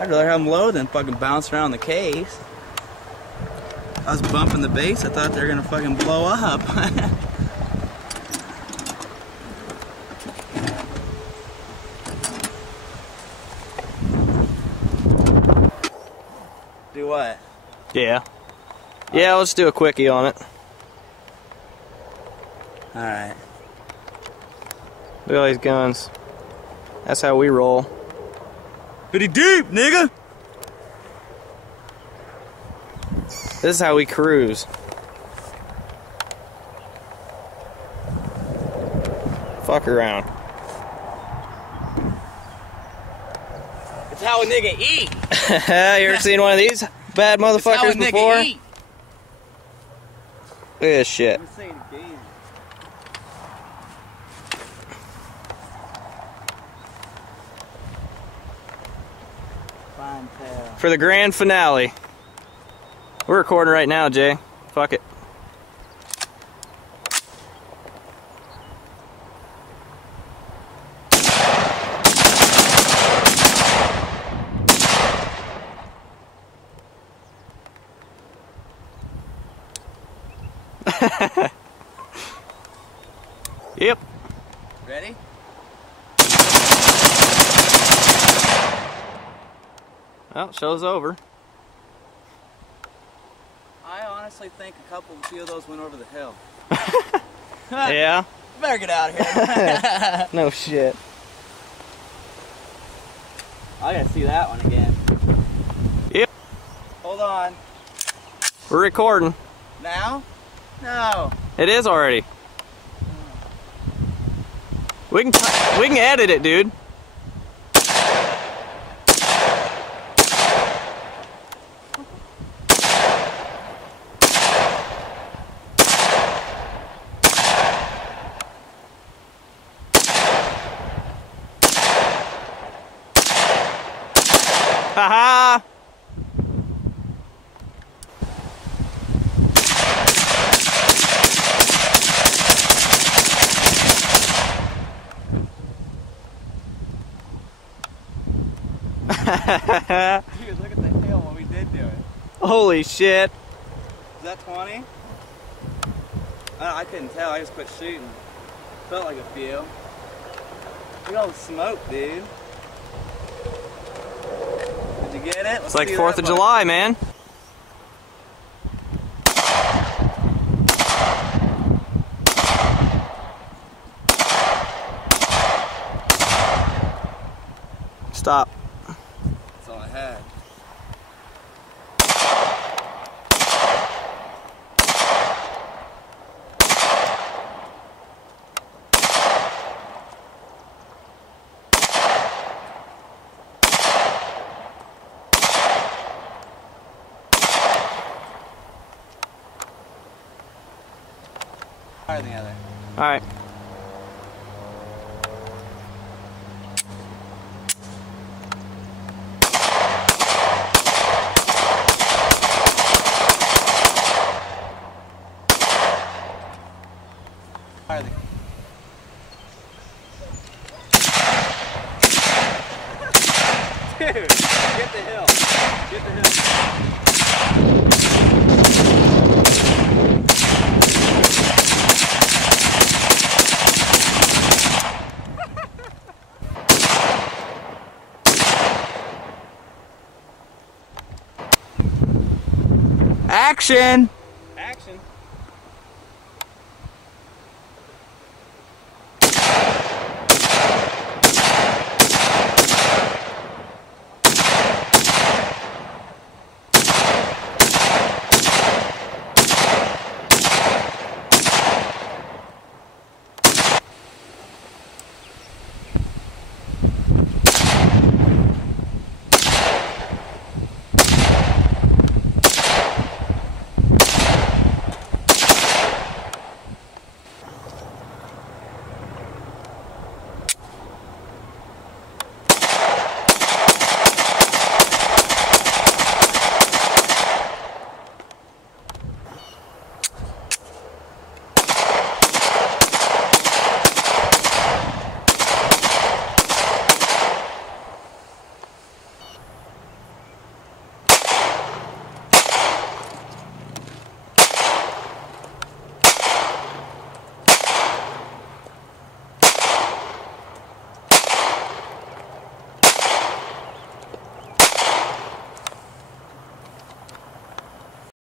I'd rather have them low than fucking bounce around the case. I was bumping the base, I thought they were gonna fucking blow up. Do what? Yeah. Yeah, let's do a quickie on it. Alright. Look at all these guns. That's how we roll. Pretty deep, nigga! This is how we cruise. Fuck around. It's how a nigga eat! You ever seen one of these bad motherfuckers before? Eat. Look at this shit. Let me say it again. Fine tail. For the grand finale. We're recording right now, Jay. Fuck it. Yep. Ready? Well, show's over. I honestly think a few of those went over the hill. Yeah. Better get out of here. No shit. I gotta see that one again. Yep. Hold on. We're recording. Now? No. It is already. We can edit it, dude. Haha. Dude, look at the hill when we did do it. Holy shit. Is that 20? I couldn't tell, I just quit shooting. Felt like a few. Look at all the smoke, dude. Did you get it? It's like 4th of July, man. Stop. That's all I had. Higher than the other. Alright. Higher than... Dude, get the hill. Get the hill. Action!